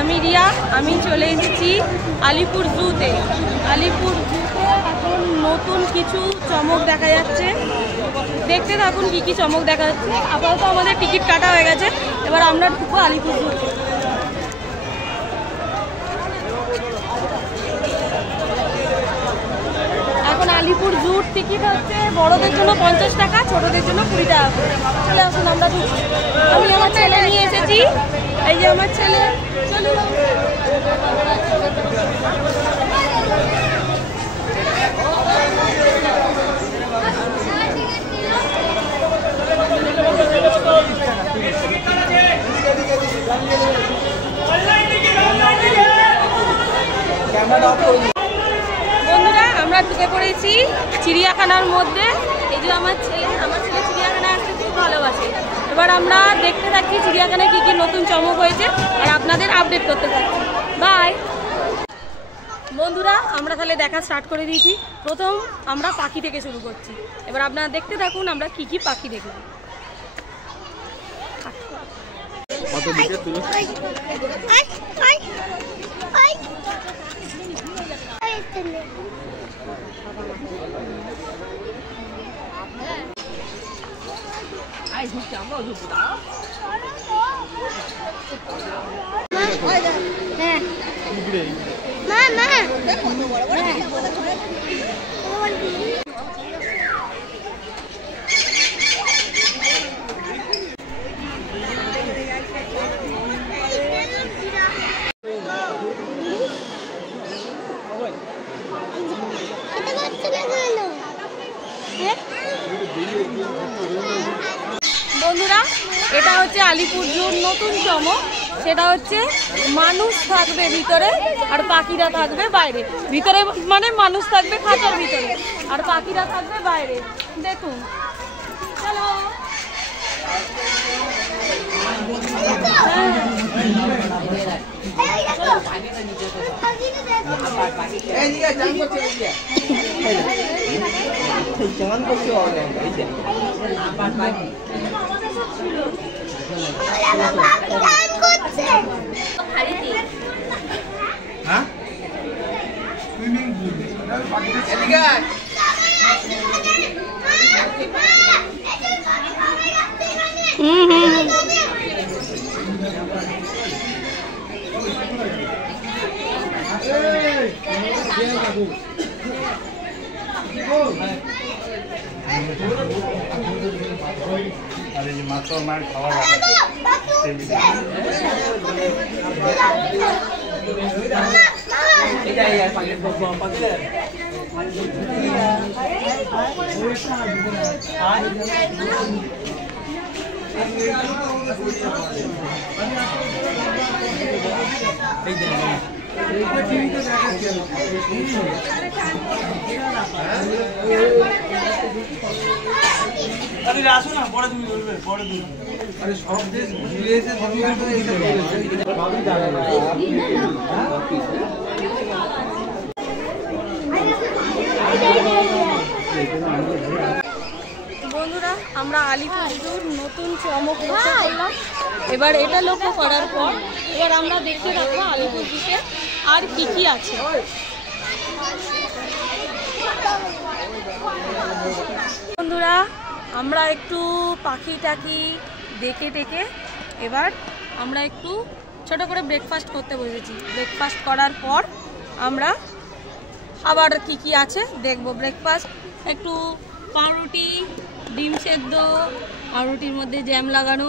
আমি রিয়া, আমি চলে এসেছি আলিপুর জুতে। আলিপুর জুতে এখন নতুন কিছু চমক দেখা যাচ্ছে, দেখতে থাকুন কি কি চমক দেখা যাচ্ছে। আপাতত আমাদের টিকিট কাটা হয়ে গেছে, এবার আমরা ঢুকবো আলিপুর জুতে। এখন আলিপুর জুর টিকিট হচ্ছে বড়দের জন্য 50 টাকা, ছোটদের জন্য 20 টাকা করে। চলে আসুন আমরা ঢুকছি। আমি আমার ছেলে নিয়ে এসেছি, এই যে আমার ছেলে। চলুন বন্ধুরা, আমরা ঢুকে পড়েছি চিড়িয়াখানার মধ্যে। এই যে আমার ছেলে চিড়িয়াখানায় আসতে খুব ভালোবাসে। এবার আমরা দেখতে থাকি চিড়িয়াখানায় কি কি নতুন চমক হয়েছে আর আপনাদের আপডেট করতে থাকি। বাই বন্ধুরা, আমরা তাহলে দেখা স্টার্ট করে দিয়েছি। প্রথম আমরা পাখি থেকে শুরু করছি। এবার আপনারা দেখতে থাকুন আমরা কি কি পাখি দেখব। বন্ধুরা, এটা হচ্ছে আলিপুর জুর নতুন চমক। সেটা হচ্ছে মানুষ থাকবে ভিতরে আর পাখিরা থাকবে বাইরে। ভিতরে মানে মানুষ থাকবে খাঁচার ভিতরে আর পাখিরা থাকবে বাইরে। দেখুন, চলো। আসো না, পরে তুমি বলবে, পরে তুমি। আরে সব দেশ ঘুরে এসে বন্ধুরা, আমরা আলিপুর নতুন চমক লক্ষ্য করলাম। এবার এটা লক্ষ্য করার পর এবার আমরা দেখতে থাকবো আলিপুর জুতে আর কি কি আছে। বন্ধুরা, আমরা একটু পাখি টাকি দেখে টেকে এবার আমরা একটু ছোট করে ব্রেকফাস্ট করতে বসেছি। ব্রেকফাস্ট করার পর আমরা আবার কি কি আছে দেখব। ব্রেকফাস্ট একটু পাউরুটি, ডিম সেদ্ধ, পাউরুটির মধ্যে জ্যাম লাগানো,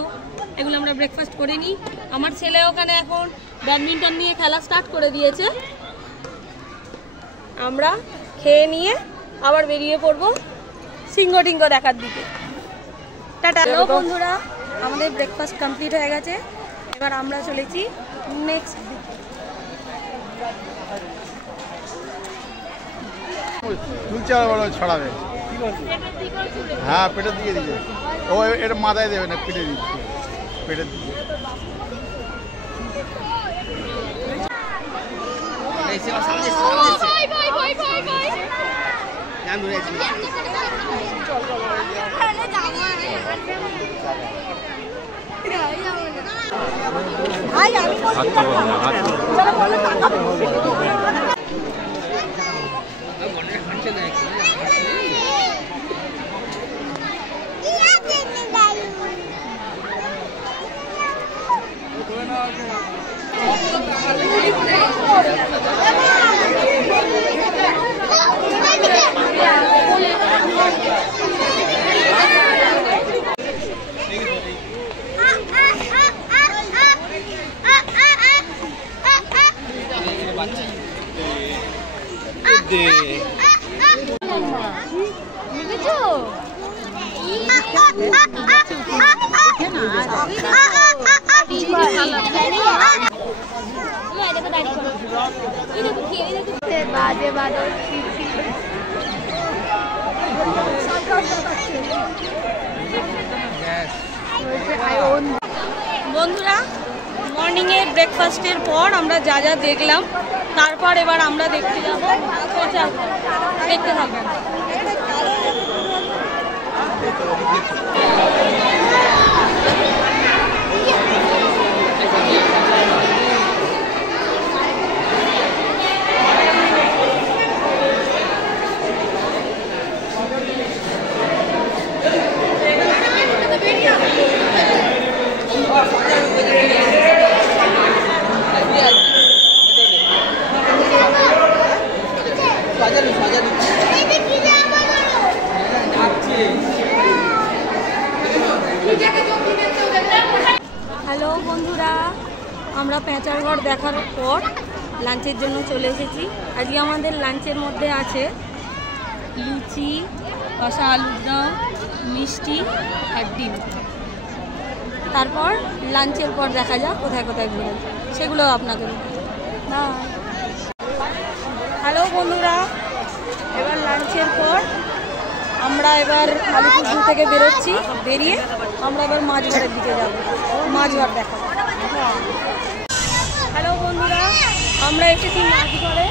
এগুলো আমরা ব্রেকফাস্ট করে নিই। আমার ছেলে ওখানে এখন ব্যাডমিন্টন নিয়ে খেলা স্টার্ট করে দিয়েছে। আমরা খেয়ে নিয়ে আবার বেরিয়ে পড়বো সিংহ টিঙ্গ দেখার দিকে। টাটা। হ্যালো বন্ধুরা, আমাদের ব্রেকফাস্ট কমপ্লিট হয়ে গেছে। এবার আমরা চলেছি নেক্সট দিকে। ছড়াবে, হ্যাঁ পেটের দিকে দিকে। ও এটা মাথায় দেবে না, পেটে দিচ্ছে, পেটের দিকে। চল বন্ধুরা, মর্নিংয়ে ব্রেকফাস্টের পর আমরা যা যা দেখলাম, তারপর এবার আমরা দেখতে যাব দেখতে থাকবেন। হ্যালো বন্ধুরা, আমরা পেঁচারঘর দেখার পর লাঞ্চের জন্য চলে এসেছি। আজকে আমাদের লাঞ্চের মধ্যে আছে লুচি, কষা আলুর দম, মিষ্টি আর ডিম। তারপর লাঞ্চের পর দেখা যাক কোথায় কোথায় ঘুরে, সেগুলো আপনাকে হ্যালো বন্ধুরা, এবার লাঞ্চের পর আমরা এবার আলিপুরদুয়ার থেকে বেরোচ্ছি। বেরিয়ে আমরা এবার মাছঘরের দিকে যাব, মাছঘর দেখাবো। হ্যালো বন্ধুরা, আমরা এসেছি মাছঘরে।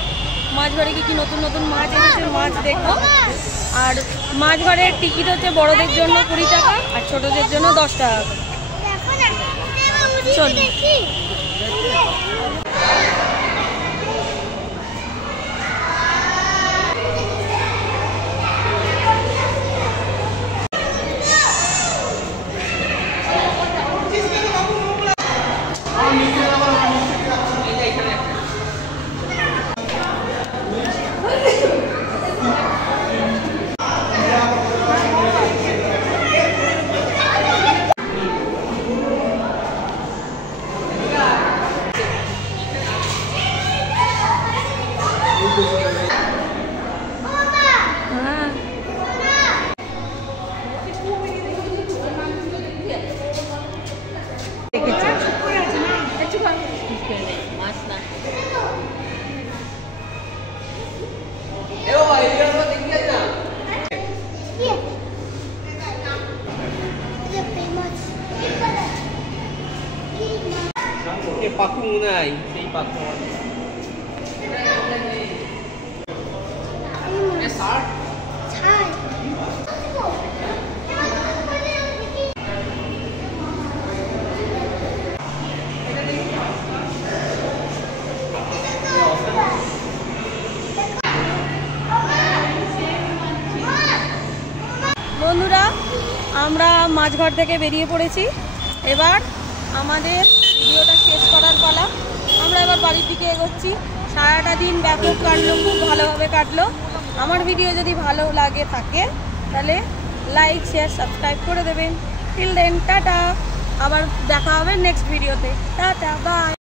মাছঘরে কি নতুন নতুন মাছ এসেছে, মাছ দেখবো। আর মাছঘরের টিকিট হচ্ছে বড়দের জন্য 20 টাকা আর ছোটদের জন্য 10 টাকা। চল পাখু মনে হয় সেই পাখু বন্ধুরা, আমরা মাছঘর থেকে বেরিয়ে পড়েছি। এবার আমাদের ভিডিওটা শেষ করার পালা। আমরা এবার বাড়ির দিকে এগোচ্ছি। সারাটা দিন ব্যাপক কাটলো, খুব ভালোভাবে কাটলো। আমার ভিডিও যদি ভালো লাগে থাকে তাহলে লাইক, শেয়ার, সাবস্ক্রাইব করে দেবেন। টিল দেন টাটা, আবার দেখা হবে নেক্সট ভিডিওতে। Tata, by.